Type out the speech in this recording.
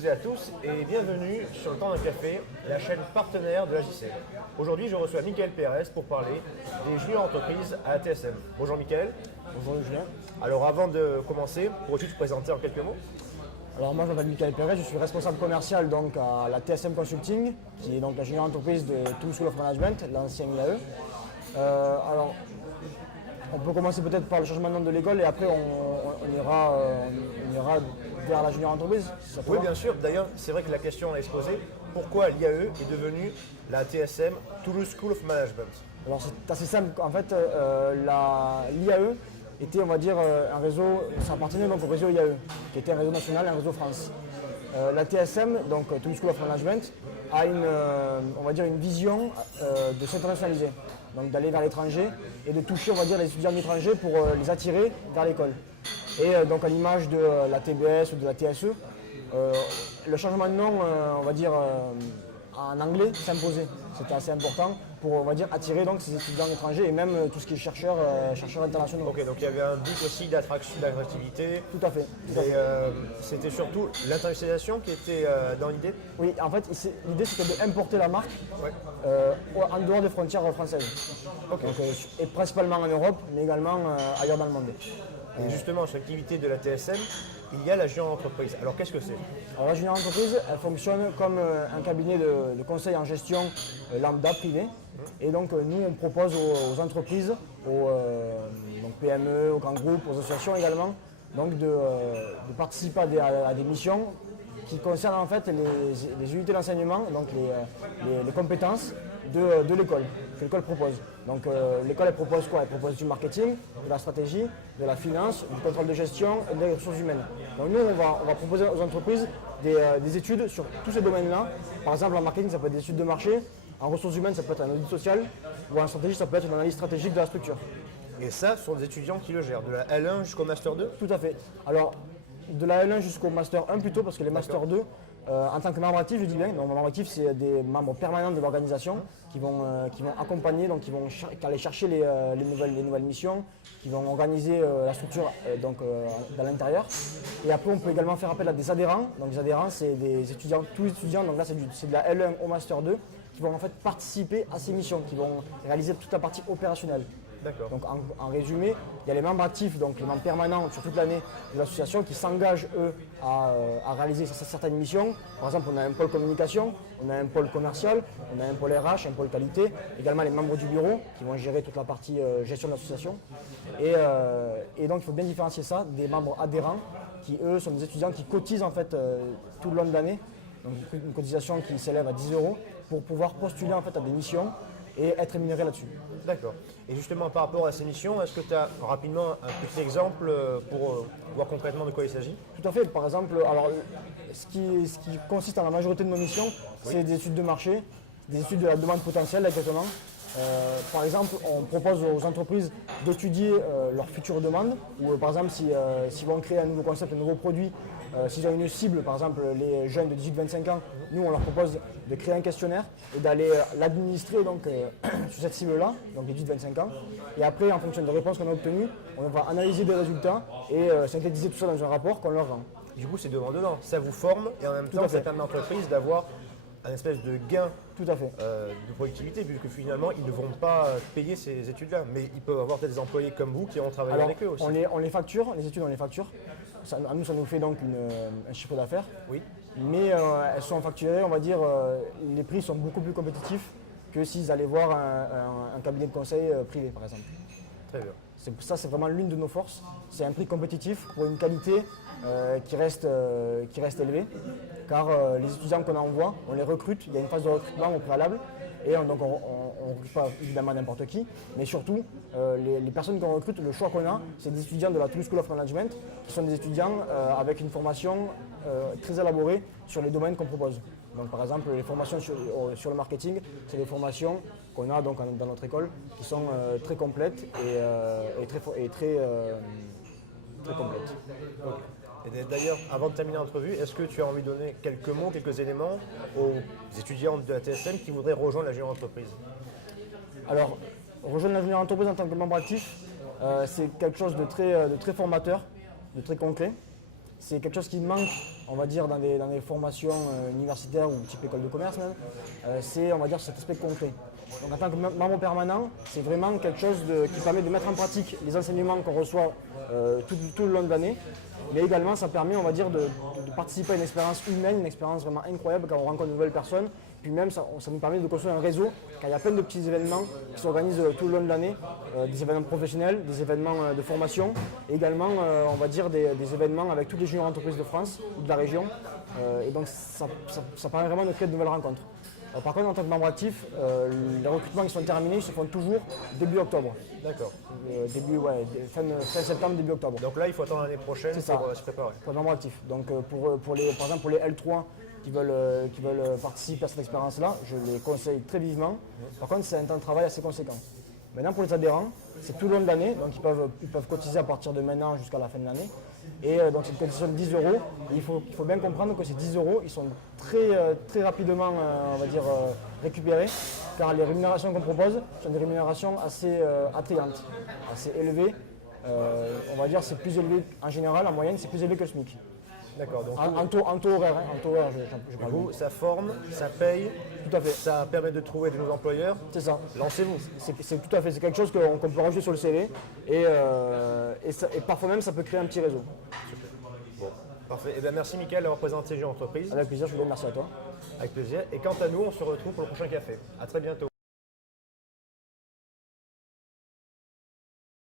toutes et à tous et bienvenue sur le temps d'un café, la chaîne partenaire de l'AJC. Aujourd'hui, je reçois Michael Pérez pour parler des juniors entreprises à la TSM. Bonjour Michael. Bonjour Julien. Alors avant de commencer, pourrais-tu te présenter en quelques mots? Alors moi je m'appelle Michael Pérez, je suis responsable commercial donc à la TSM Consulting, qui est donc la junior entreprise de Toulouse School of Management, l'ancien IAE. Alors on peut commencer peut-être par le changement de nom de l'école et après on ira vers la junior entreprise. Si ça te Oui, va. bien sûr. D'ailleurs, c'est vrai que la question est posée. Pourquoi l'IAE est devenue la TSM, Toulouse School of Management? Alors c'est assez simple. En fait, l'IAE était, on va dire, un réseau, ça appartenait donc au réseau IAE, qui était un réseau national et un réseau France. La TSM, donc Toulouse School of Management, a on va dire, une vision de s'internationaliser, donc d'aller vers l'étranger et de toucher, on va dire, les étudiants de l'étranger pour les attirer vers l'école. Et donc à l'image de la TBS ou de la TSE, le changement de nom, on va dire, en anglais s'imposait. C'était assez important pour, on va dire, attirer donc ces étudiants étrangers et même tout ce qui est chercheurs internationaux. Ok, donc il y avait un but aussi d'attractivité. Tout à fait. Et c'était surtout l'internationalisation qui était dans l'idée. Oui, en fait, l'idée c'était d'importer la marque Ouais. en dehors des frontières françaises. Ok. Donc, et principalement en Europe, mais également ailleurs dans le monde. Et justement, sur l'activité de la TSM, il y a la junior entreprise. Alors qu'est-ce que c'est? Alors la junior entreprise, elle fonctionne comme un cabinet de conseil en gestion lambda privé. Et donc nous, on propose aux entreprises, donc PME, aux grands groupes, aux associations également, donc de participer à des missions qui concernent en fait les unités d'enseignement, donc les compétences de l'école, que l'école propose. Donc l'école elle propose quoi? Elle propose du marketing, de la stratégie, de la finance, du contrôle de gestion et des ressources humaines. Donc nous on va proposer aux entreprises des études sur tous ces domaines-là. Par exemple en marketing ça peut être des études de marché, en ressources humaines ça peut être un audit social, ou en stratégie ça peut être une analyse stratégique de la structure. Et ça, ce sont des étudiants qui le gèrent, de la L1 jusqu'au Master 2. Tout à fait. Alors, de la L1 jusqu'au Master 1 plutôt, parce que les Master 2, en tant que membre actif, je dis bien, donc membre actif, c'est des membres permanents de l'organisation qui vont accompagner, donc qui vont aller chercher les nouvelles missions, qui vont organiser la structure dans l'intérieur. Et après, on peut également faire appel à des adhérents. Donc, les adhérents, c'est des étudiants, tous les étudiants, donc là, c'est de la L1 au Master 2, qui vont en fait participer à ces missions, qui vont réaliser toute la partie opérationnelle. D'accord. Donc en résumé, il y a les membres actifs, donc les membres permanents sur toute l'année de l'association qui s'engagent eux à réaliser certaines missions. Par exemple, on a un pôle communication, on a un pôle commercial, on a un pôle RH, un pôle qualité, également les membres du bureau qui vont gérer toute la partie gestion de l'association. Et donc il faut bien différencier ça des membres adhérents qui eux sont des étudiants qui cotisent en fait tout le long de l'année. Donc une cotisation qui s'élève à 10 € pour pouvoir postuler en fait à des missions et être rémunéré là-dessus. D'accord. Et justement, par rapport à ces missions, est-ce que tu as rapidement un petit exemple pour voir concrètement de quoi il s'agit? Tout à fait. Par exemple, alors, ce qui consiste en la majorité de nos missions, c'est des études de marché, des études de la demande potentielle exactement. Par exemple, on propose aux entreprises d'étudier leurs futures demandes, ou par exemple s'ils vont créer un nouveau concept, un nouveau produit, s'ils ont une cible, par exemple les jeunes de 18-25 ans, nous on leur propose de créer un questionnaire et d'aller l'administrer donc, sur cette cible-là, donc les 18-25 ans. Et après, en fonction des réponses qu'on a obtenues, on va analyser des résultats et synthétiser tout ça dans un rapport qu'on leur rend. Du coup, c'est devant-dedans. Ça vous forme et en même temps, à fait. ça permet à l'entreprise d'avoir un espèce de gain Tout à fait. de productivité, puisque finalement, ils ne vont pas payer ces études-là. Mais ils peuvent avoir peut-être des employés comme vous qui ont travaillé Alors, avec eux aussi. on les facture, les études on les facture. À nous, ça nous fait donc un chiffre d'affaires. Oui, Mais elles sont facturées, on va dire, les prix sont beaucoup plus compétitifs que s'ils allaient voir un cabinet de conseil privé, par exemple. très bien. Ça, c'est vraiment l'une de nos forces. C'est un prix compétitif pour une qualité qui reste élevée. Car les étudiants qu'on envoie, on les recrute, il y a une phase de recrutement au préalable. Et donc on ne recrute pas évidemment n'importe qui, mais surtout les personnes qu'on recrute, le choix qu'on a, c'est des étudiants de la Toulouse School of Management, qui sont des étudiants avec une formation très élaborée sur les domaines qu'on propose. Donc par exemple les formations sur le marketing, c'est des formations qu'on a donc dans notre école qui sont très complètes et très complètes. Ok. Et d'ailleurs, avant de terminer l'entrevue, est-ce que tu as envie de donner quelques mots, quelques éléments aux étudiants de la TSM qui voudraient rejoindre la junior entreprise? Alors, rejoindre la junior entreprise en tant que membre actif, c'est quelque chose de très formateur, de très concret. c'est quelque chose qui manque, on va dire, dans des formations universitaires ou type école de commerce même, c'est, on va dire, cet aspect concret. Donc en tant que membre permanent, c'est vraiment quelque chose qui permet de mettre en pratique les enseignements qu'on reçoit tout le long de l'année, mais également ça permet, on va dire, de participer à une expérience humaine, une expérience vraiment incroyable quand on rencontre de nouvelles personnes. Puis même, ça nous permet de construire un réseau, car il y a plein de petits événements qui s'organisent tout le long de l'année, des événements professionnels, des événements de formation, et également, on va dire, des événements avec toutes les juniors entreprises de France ou de la région. Et donc, ça permet vraiment de créer de nouvelles rencontres. Par contre, en tant que membre actif, les recrutements qui sont terminés ils se font toujours début octobre. D'accord. Fin septembre, début octobre. Donc là, il faut attendre l'année prochaine pour se préparer. Pour les membres actifs. Donc, par exemple, pour les L3 qui veulent participer à cette expérience-là, je les conseille très vivement. Par contre, c'est un temps de travail assez conséquent. Maintenant, pour les adhérents, c'est tout le long de l'année, donc ils peuvent cotiser à partir de maintenant jusqu'à la fin de l'année. Et donc c'est une cotisation de 10 euros. Et il faut bien comprendre que ces 10 euros, ils sont très rapidement, on va dire, récupérés, car les rémunérations qu'on propose sont des rémunérations assez attrayantes, assez élevées. On va dire c'est plus élevé, en général, en moyenne, c'est plus élevé que le SMIC. D'accord. Donc en taux horaire, hein, en taux horaire, je parle. vous, ça forme, ça paye, tout à fait. Ça permet de trouver de nouveaux employeurs. C'est ça. Lancez-vous. C'est tout à fait. C'est quelque chose qu'on peut rajouter sur le CV et parfois même ça peut créer un petit réseau. Bon, parfait. Et bien, merci Mickaël d'avoir présenté Junior Entreprise. Avec plaisir, je vous remercie à toi. Avec plaisir. Et quant à nous, on se retrouve pour le prochain café. À très bientôt.